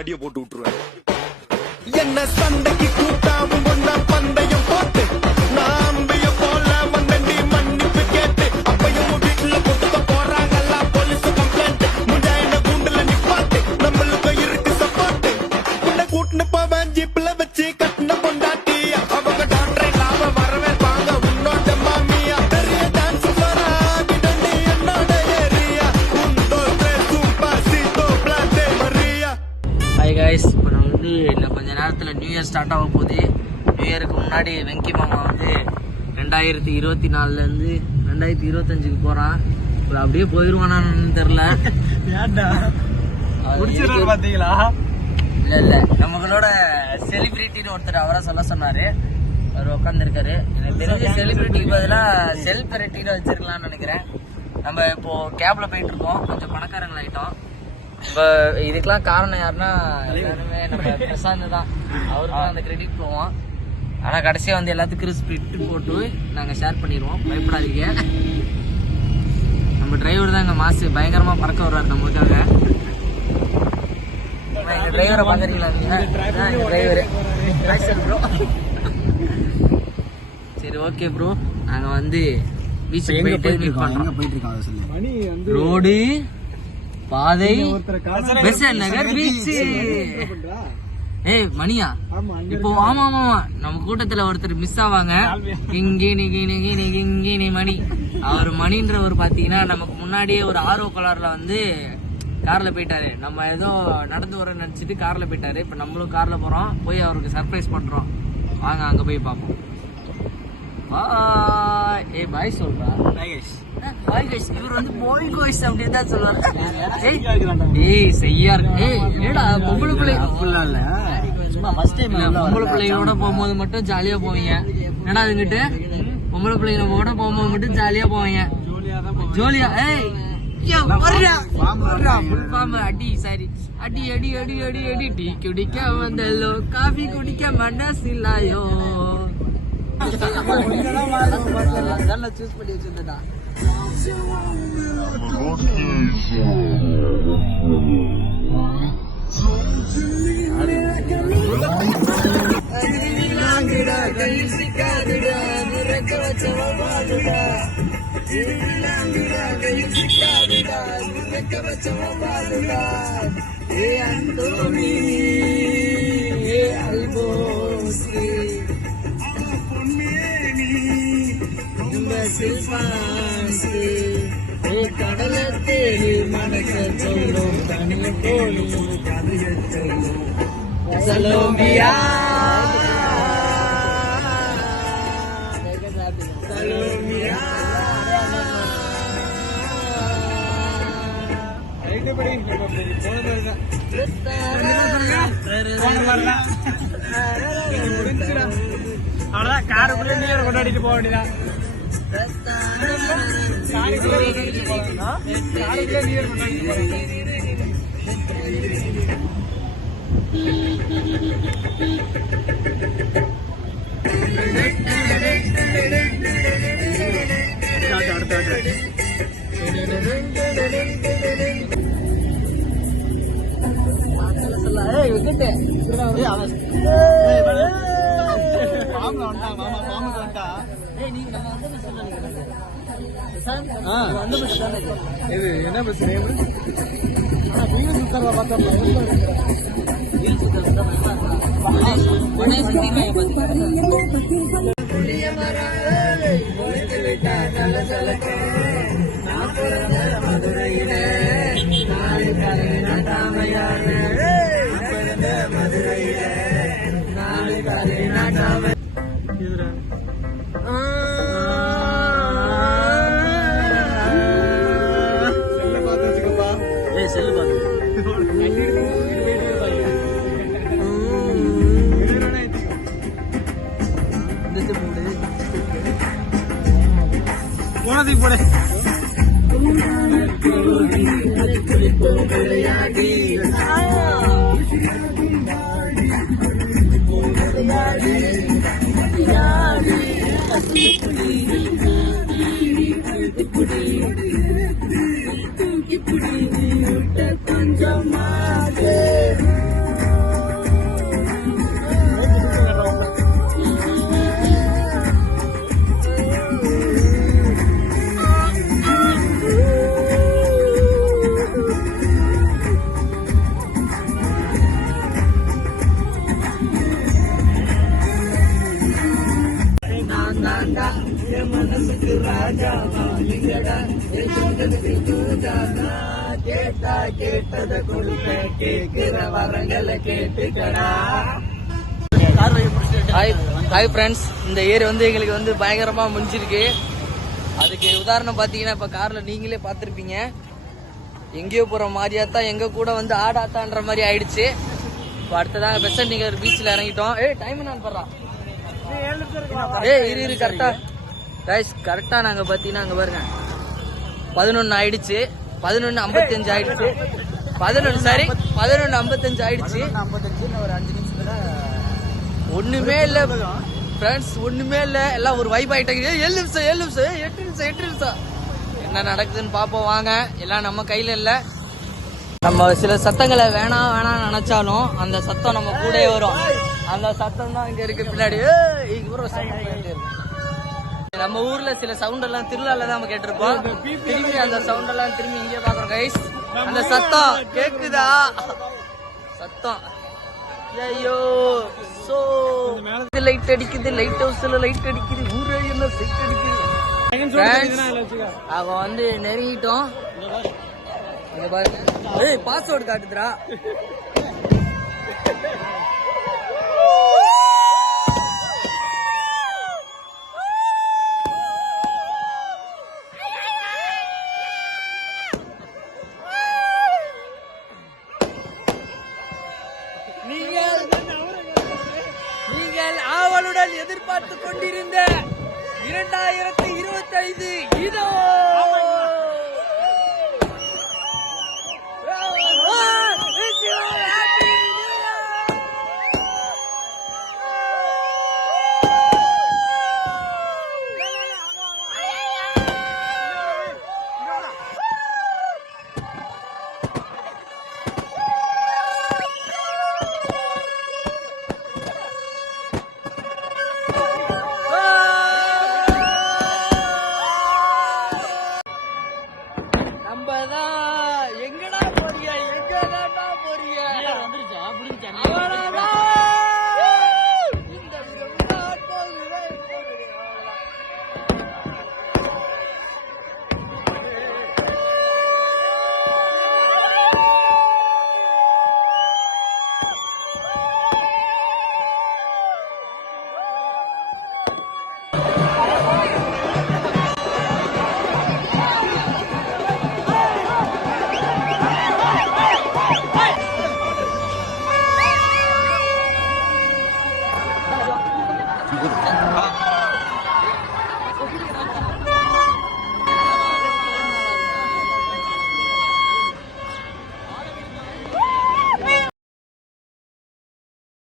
அடிய போட்டு விட்டுருவேன். என்ன சண்டைக்கு கூட்டாவும் ஒன்னா பந்தயம் போட்டு நாம்பிய போல வந்தண்டி மன்னிப்பு கேட்டு அப்பையும் வீட்டுல கொடுக்க போறாங்கல்ல போலீஸ் கம்ப்ளைண்ட் முஞ்சா என்ன கூண்டுல நிப்பாட்டு நம்மளுக்கு இருக்கு சப்போர்ட் உன்னை கூட்டுன்னு போவேன் ஜீப்ல வச்சு கட்டின பொண்டாட்டி அவங்க டாக்டரை லாப வரவேற்பாங்க உன்னோட மாமியா பெரிய டான்ஸ் வராகிடண்டி என்னோட ஏரியா உண்டோ சூப்பர் சீட்டோ பிளாட்டே மரியா. ஹாய் கைஸ், இப்போ நான் வந்து இன்னும் கொஞ்ச நேரத்தில் நியூ இயர் ஸ்டார்ட் ஆக போகுது. நியூ இயருக்கு முன்னாடி வெங்கி மாமா வந்து 2024லேருந்து 2025க்கு போகிறான். இப்போ அப்படியே போயிடுவானான்னு தெரில. பாத்தீங்களா? இல்லை நம்மளோட செலிபிரிட்டின்னு ஒருத்தர் அவரை சொல்ல சொன்னார். அவர் உட்காந்துருக்காரு. எனக்கு தெரிஞ்ச செலிபிரிட்டிக்கு பதிலாக செலிபிரிட்டின்னு வச்சிருக்கலாம்னு நினைக்கிறேன். நம்ம இப்போது கேபில் போயிட்டு இருக்கோம், கொஞ்சம் பணக்காரங்களாயிட்டோம். இப்போ இதுக்கெல்லாம் காரணம் யாருன்னா எல்லாருமே நம்ம பிரசாந்த் தான். அவருக்கு தான் அந்த கிரெடிட் போவோம். ஆனால் கடைசியாக வந்து எல்லாத்துக்கும் ஸ்பிரிட் போட்டு நாங்கள் ஷேர் பண்ணிடுவோம், பயப்படாதீங்க. நம்ம டிரைவர் தான் எங்கள் மாசு பயங்கரமாக பறக்க வர்றாரு நம்மளுக்காக. எங்கள் டிரைவரை பார்க்குறீங்களா? எங்கள் டிரைவரு ப்ரோ. சரி ஓகே ப்ரோ, நாங்கள் வந்து பீச்சுக்கு போயிட்டு மீட் பண்ணுறோம். ரோடு பாதை பெசன்ட் நகர் பீச். ஏய் மணியா, இப்போ ஆமா ஆமா நம்ம கூட்டத்துல ஒருத்தர் மிஸ் ஆவாங்க. இங்கே மணி. அவர் மணின்றவர் பாத்தீங்கன்னா நமக்கு முன்னாடியே ஒரு ஆர்வ கோளாறுல வந்து கார்ல போயிட்டாரு. நம்ம ஏதோ நடந்து வர நினைச்சிட்டு கார்ல போயிட்டாரு. இப்ப நம்மளும் கார்ல போறோம், போய் அவருக்கு சர்ப்ரைஸ் பண்றோம். வாங்க அங்க போய் பார்ப்போம். பாய். ஏய் பாய் சொல்றா. இவர் வந்து போய் கோயிஸ் அப்படின்னு தான் சொல்லுவாரு. ஏய் செய்யா இருக்கு. ஏடா பொம்பளை பிள்ளை பொம்பளை பிள்ளைகளோட போகும்போது மட்டும் ஜாலியா போவீங்க. ஏன்னா அதுங்கிட்டு பொம்பளை பிள்ளைங்களோட போகும்போது மட்டும் ஜாலியா போவீங்க. ஜோலியா. ஏய் பாம்பு அடி சாரி அடி அடி அடி அடி அடி. டீ குடிக்க வந்தல்லோ, காஃபி குடிக்க மனசில்லாயோ. நல்லா சூஸ் பண்ணி வச்சிருந்தா. கடலத்தேடி மனச சொல்லும் தனிய போலும் கதைய சொல்லும் சலோமியா சலோமியா. அவ்வளவுதான், காருக்குள்ளே நீர் கொண்டாடிட்டு போக வேண்டியதான். இது என்ன பஸ்? மதுரையிலே செல்லு பாத்து போனதுக்கு போட கொஞ்சமாக எனக்கு ராஜா கேட்டா கேட்டத கொடுப்பேன் கேட்கிற வரங்களை கேட்டுக்கடா. ஹாய் ஃப்ரெண்ட்ஸ், இந்த ஏர் வந்து எங்களுக்கு வந்து பயங்கரமா முடிஞ்சிருக்கு. அதுக்கு உதாரணம் பாத்தீங்கன்னா இப்ப கார்ல நீங்களே பாத்திருப்பீங்க. எங்கேயோ போற மாதிரியாத்தான் எங்க கூட வந்து ஆடாத்தான்ற மாதிரி ஆயிடுச்சு. இப்போ அடுத்ததான் பெசன்ட் நகர் பீச்ல இறங்கிட்டோம். டைம் என்னன்னு பாடுறான். இரு கரெக்டா கைஸ், கரெக்டா நாங்க பாத்தீங்கன்னா அங்க பாருங்க 11 ஆயிடுச்சு, 11:55 ஆயிடுச்சு, 11:55 ஆயிடுச்சு. ஒரு 5 நிமிஷத்துல ஒண்ணுமே இல்ல ஃப்ரெண்ட்ஸ், ஒண்ணுமே இல்ல. எல்லாம் ஒரு வைப் ஆயிட்டாங்க. 7 நிமிஷம் 8 நிமிஷம் என்ன நடக்குதுன்னு பாப்போம் வாங்க. எல்லாம் நம்ம கையில இல்ல. நம்ம சில சத்தங்களை வேணாம் நினைச்சாலும் அந்த சத்தம் நம்ம கூடயே வரும். அந்த சத்தம் தான் இங்க இருக்கு பின்னாடி. நம்ம ஊர்ல சில சவுண்ட் எல்லாம் திருவிழால தான் நம்ம கேட்டிருப்போம். திரும்பி அந்த சவுண்ட் எல்லாம் திரும்பி இங்கே பாக்குறோம் கைஸ். அந்த சத்தம் கேக்குதா? சத்தம் ஐயோ சோ லைட் அடிக்குது, லைட் ஹவுஸ்ல லைட் அடிக்குது, ஊரே என்ன லைட் அடிக்குது. அவ வந்து நெருங்கிட்டோம். பாஸ்வேர்டு காட்டுதுரா. நீங்கள் ஆவலுடன் எதிர்பார்த்து கொண்டிருந்த 2025 இதோ